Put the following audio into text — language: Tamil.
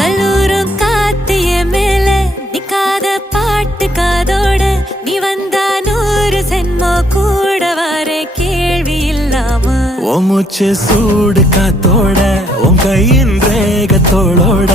கல்லூரும் காத்து என் மேல நிக்காத பாட்டு காதோட நீ வந்தா 100 சென்மோ கூட வர கேள்வி இல்லாம ஓ மூச்சு சூடு காத்தோட உன் கையின் ரேகத்தோளோட